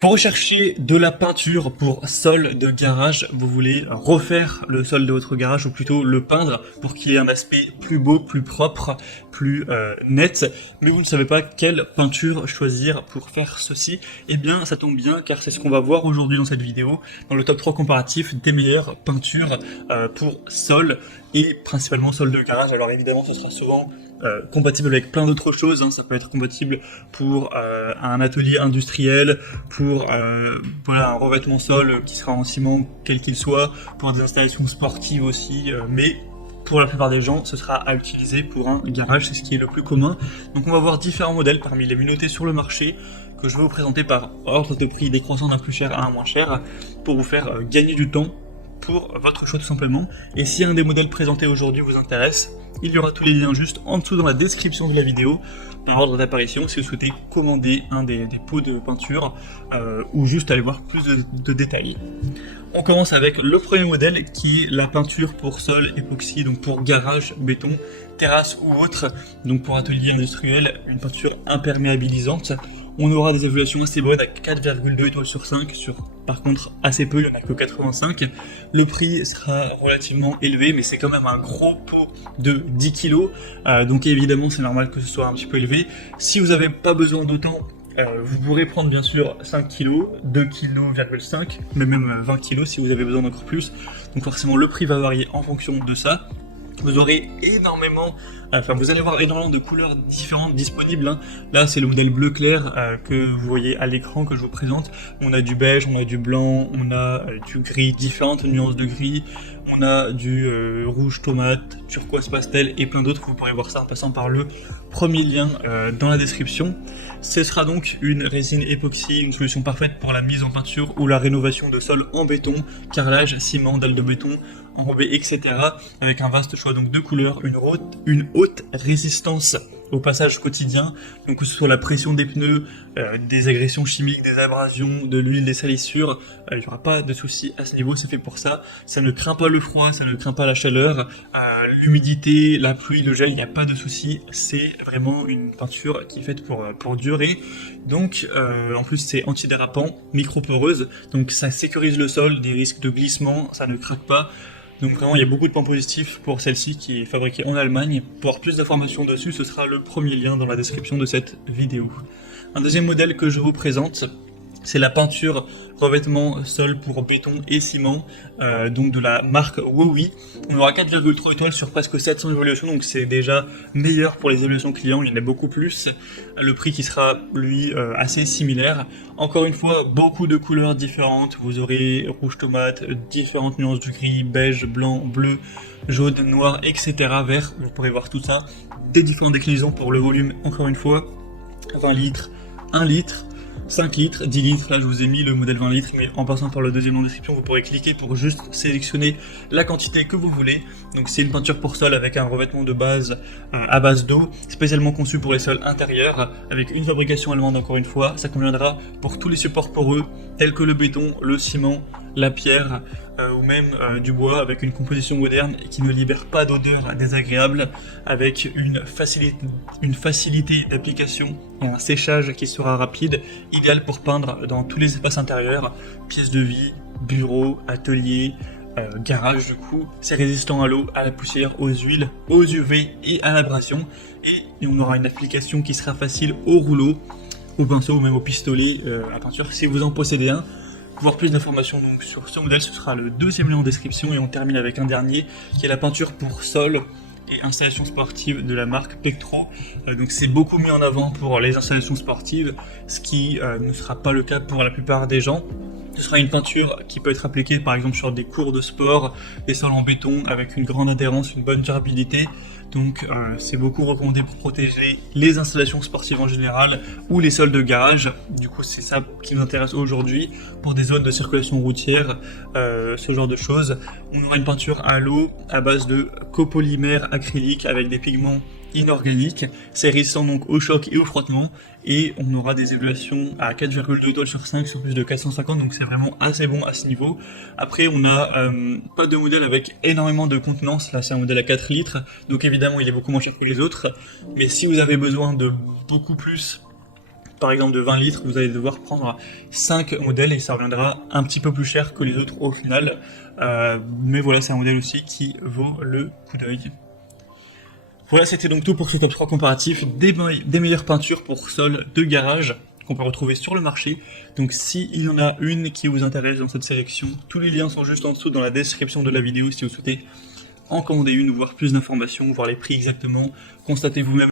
Pour rechercher de la peinture pour sol de garage, vous voulez refaire le sol de votre garage ou plutôt le peindre pour qu'il ait un aspect plus beau, plus propre, plus net, mais vous ne savez pas quelle peinture choisir pour faire ceci. Eh bien ça tombe bien car c'est ce qu'on va voir aujourd'hui dans cette vidéo, dans le top 3 comparatif des meilleures peintures pour sol et principalement sol de garage. Alors évidemment ce sera souvent compatible avec plein d'autres choses, hein. Ça peut être compatible pour un atelier industriel, pour voilà, un revêtement sol qui sera en ciment quel qu'il soit, pour des installations sportives aussi, mais pour la plupart des gens, ce sera à utiliser pour un garage, c'est ce qui est le plus commun. Donc on va voir différents modèles parmi les mieux notés sur le marché, que je vais vous présenter par ordre de prix décroissant d'un plus cher à un moins cher, pour vous faire gagner du temps pour votre choix tout simplement. Et si un des modèles présentés aujourd'hui vous intéresse, il y aura tous les liens juste en dessous dans la description de la vidéo, par ordre d'apparition, si vous souhaitez commander un des pots de peinture, ou juste aller voir plus de détails. On commence avec le premier modèle qui est la peinture pour sol époxy, donc pour garage, béton, terrasse ou autre, donc pour atelier industriel, une peinture imperméabilisante. On aura des évaluations assez bonnes à 4,2 étoiles sur 5, sur par contre assez peu, il n'y en a que 85. Le prix sera relativement élevé, mais c'est quand même un gros pot de 10 kg, donc évidemment c'est normal que ce soit un petit peu élevé. Si vous n'avez pas besoin d'autant, vous pourrez prendre bien sûr 5 kg, 2,5 kg, mais même 20 kg si vous avez besoin d'encore plus. Donc forcément le prix va varier en fonction de ça. Vous aurez énormément, vous allez avoir énormément de couleurs différentes disponibles, hein. Là c'est le modèle bleu clair que vous voyez à l'écran que je vous présente. On a du beige, on a du blanc, on a du gris, différentes nuances de gris, on a du rouge tomate, turquoise pastel et plein d'autres. Vous pourrez voir ça en passant par le premier lien dans la description. Ce sera donc une résine époxy, une solution parfaite pour la mise en peinture ou la rénovation de sol en béton, carrelage, ciment, dalle de béton, enrobé, etc. avec un vaste choix donc de couleurs, une haute résistance au passage quotidien, donc que ce soit la pression des pneus, des agressions chimiques, des abrasions, de l'huile, des salissures, il n'y aura pas de souci à ce niveau, c'est fait pour ça. Ça ne craint pas le froid, ça ne craint pas la chaleur, l'humidité, la pluie, le gel, il n'y a pas de souci. C'est vraiment une peinture qui est faite pour durer. Donc en plus c'est antidérapant, micro-poreuse, donc ça sécurise le sol des risques de glissement, ça ne craque pas. Donc vraiment il y a beaucoup de points positifs pour celle-ci qui est fabriquée en Allemagne. Pour avoir plus d'informations dessus, ce sera le premier lien dans la description de cette vidéo. Un deuxième modèle que je vous présente, c'est la peinture revêtement sol pour béton et ciment, donc de la marque Wowi. On aura 4,3 étoiles sur presque 700 évaluations, donc c'est déjà meilleur pour les évaluations clients, il y en a beaucoup plus. Le prix qui sera, lui, assez similaire. Encore une fois, beaucoup de couleurs différentes, vous aurez rouge tomate, différentes nuances du gris, beige, blanc, bleu, jaune, noir, etc. vert, vous pourrez voir tout ça. Des différentes déclinaisons pour le volume, encore une fois, 20 litres, 1 litre, 5 litres, 10 litres, là je vous ai mis le modèle 20 litres, mais en passant par le deuxième en description, vous pourrez cliquer pour juste sélectionner la quantité que vous voulez. Donc c'est une peinture pour sol avec un revêtement de base à base d'eau, spécialement conçu pour les sols intérieurs, avec une fabrication allemande encore une fois. Ça conviendra pour tous les supports poreux, tels que le béton, le ciment, la pierre, ou même du bois, avec une composition moderne et qui ne libère pas d'odeur désagréable, avec une facilité d'application et un séchage qui sera rapide, idéal pour peindre dans tous les espaces intérieurs, pièces de vie, bureaux, ateliers, garage du coup. C'est résistant à l'eau, à la poussière, aux huiles, aux UV et à l'abrasion, et on aura une application qui sera facile au rouleau, au pinceau ou même au pistolet à peinture si vous en possédez un. Pour voir plus d'informations donc sur ce modèle, ce sera le deuxième lien en description, et on termine avec un dernier qui est la peinture pour sol et installations sportives de la marque Pectro. Donc c'est beaucoup mis en avant pour les installations sportives, ce qui ne sera pas le cas pour la plupart des gens. Ce sera une peinture qui peut être appliquée par exemple sur des cours de sport, des sols en béton avec une grande adhérence, une bonne durabilité. Donc c'est beaucoup recommandé pour protéger les installations sportives en général ou les sols de garage. Du coup c'est ça qui nous intéresse aujourd'hui pour des zones de circulation routière, ce genre de choses. On aura une peinture à l'eau à base de copolymère acrylique avec des pigments inorganique, c'est résistant donc au choc et au frottement, et on aura des évaluations à 4,2 étoiles sur 5 sur plus de 450, donc c'est vraiment assez bon à ce niveau. Après on a pas de modèle avec énormément de contenance, là c'est un modèle à 4 litres, donc évidemment il est beaucoup moins cher que les autres, mais si vous avez besoin de beaucoup plus par exemple de 20 litres, vous allez devoir prendre 5 modèles et ça reviendra un petit peu plus cher que les autres au final. Mais voilà, c'est un modèle aussi qui vaut le coup d'œil. Voilà, c'était donc tout pour ce top 3 comparatif des meilleures peintures pour sol de garage qu'on peut retrouver sur le marché. Donc s'il y en a une qui vous intéresse dans cette sélection, tous les liens sont juste en dessous dans la description de la vidéo si vous souhaitez en commander une ou voir plus d'informations, voir les prix exactement, constatez vous-même